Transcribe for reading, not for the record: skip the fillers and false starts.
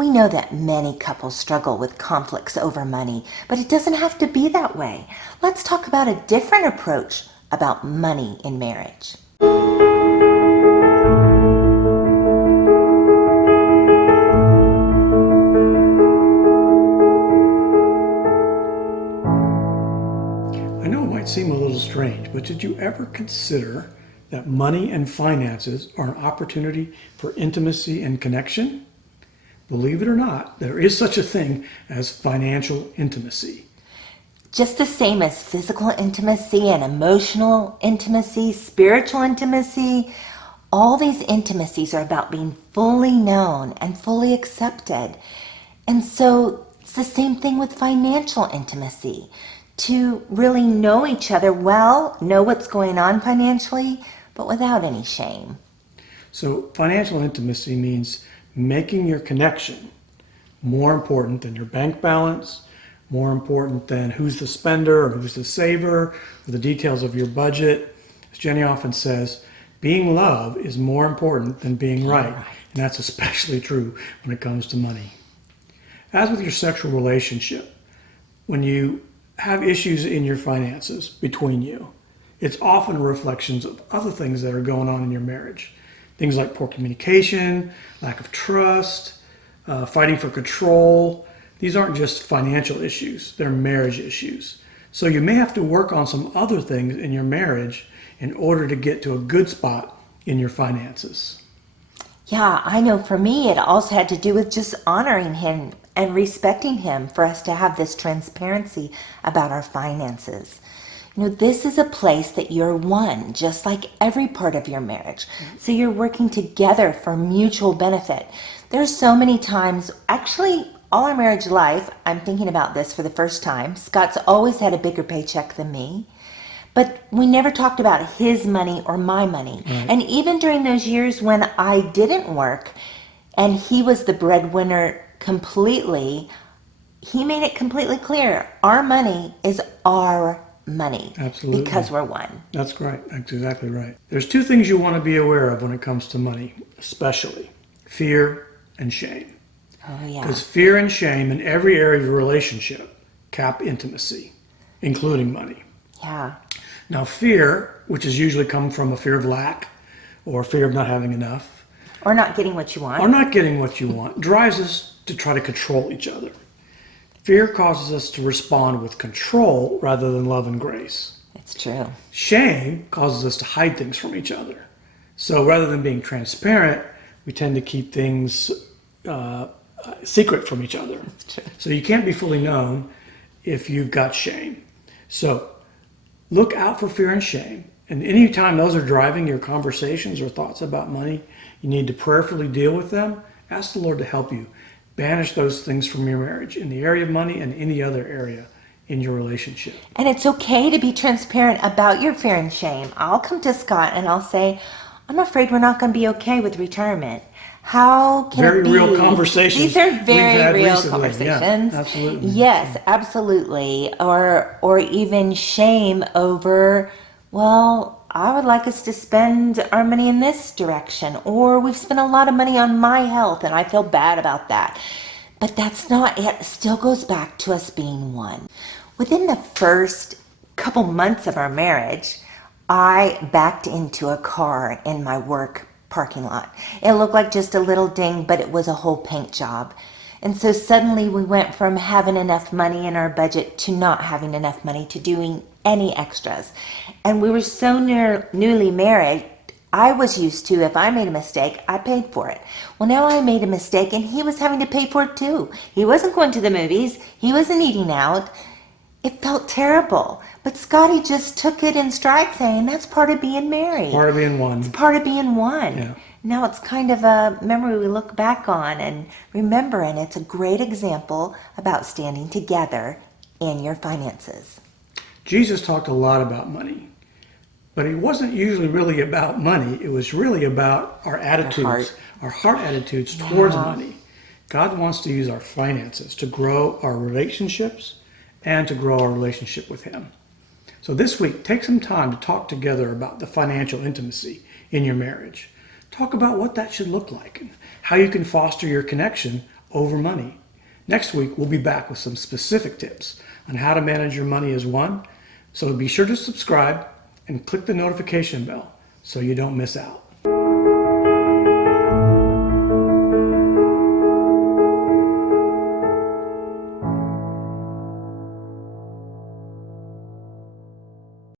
We know that many couples struggle with conflicts over money, but it doesn't have to be that way. Let's talk about a different approach about money in marriage. I know it might seem a little strange, but did you ever consider that money and finances are an opportunity for intimacy and connection? Believe it or not, there is such a thing as financial intimacy. Just the same as physical intimacy and emotional intimacy, spiritual intimacy, all these intimacies are about being fully known and fully accepted. And so it's the same thing with financial intimacy. To really know each other well, know what's going on financially, but without any shame. So financial intimacy means making your connection more important than your bank balance, more important than who's the spender or who's the saver, or the details of your budget. As Jenni often says, being loved is more important than being right. And that's especially true when it comes to money. As with your sexual relationship, when you have issues in your finances between you, it's often reflections of other things that are going on in your marriage. Things like poor communication, lack of trust, fighting for control. These aren't just financial issues, they're marriage issues. So you may have to work on some other things in your marriage in order to get to a good spot in your finances. Yeah, I know for me it also had to do with just honoring him and respecting him for us to have this transparency about our finances. You know, this is a place that you're one, just like every part of your marriage. So you're working together for mutual benefit. There's so many times, actually, all our marriage life, I'm thinking about this for the first time. Scott's always had a bigger paycheck than me, but we never talked about his money or my money. And even during those years when I didn't work and he was the breadwinner completely, he made it completely clear our money is our money. Absolutely. Because we're one. That's right. That's exactly right. There's two things you want to be aware of when it comes to money, especially fear and shame. Oh, yeah. Because fear and shame in every area of your relationship cap intimacy, including money. Yeah. Now, fear, which is usually come from a fear of lack or fear of not having enough, Or not getting what you want. or not getting what you want, drives us to try to control each other. Fear causes us to respond with control rather than love and grace. It's true. Shame causes us to hide things from each other. So rather than being transparent, we tend to keep things secret from each other. It's true. So you can't be fully known if you've got shame. So look out for fear and shame. And anytime those are driving your conversations or thoughts about money, you need to prayerfully deal with them. Ask the Lord to help you banish those things from your marriage in the area of money and any other area in your relationship. And it's okay to be transparent about your fear and shame. I'll come to Scott and I'll say, I'm afraid we're not going to be okay with retirement. How can Very it be? real conversations These are we've very had real recently. conversations. Yeah, absolutely. Yes, absolutely. Or even shame over, well, I would like us to spend our money in this direction, or we've spent a lot of money on my health and I feel bad about that. But that's not it. It still goes back to us being one. Within the first couple months of our marriage, I backed into a car in my work parking lot. It looked like just a little ding, but it was a whole paint job. And so suddenly we went from having enough money in our budget to not having enough money to doing any extras. And we were so newly married, I was used to, if I made a mistake, I paid for it. Well, now I made a mistake and he was having to pay for it too. He wasn't going to the movies. He wasn't eating out. It felt terrible. But Scotty just took it in stride, saying that's part of being married. Part of being one. It's part of being one. Yeah. Now it's kind of a memory we look back on and remember, and it's a great example about standing together in your finances. Jesus talked a lot about money, but it wasn't usually really about money. It was really about our attitudes, our heart attitudes towards money. God wants to use our finances to grow our relationships and to grow our relationship with Him. So this week, take some time to talk together about the financial intimacy in your marriage. Talk about what that should look like and how you can foster your connection over money. Next week, we'll be back with some specific tips on how to manage your money as one. So be sure to subscribe and click the notification bell so you don't miss out.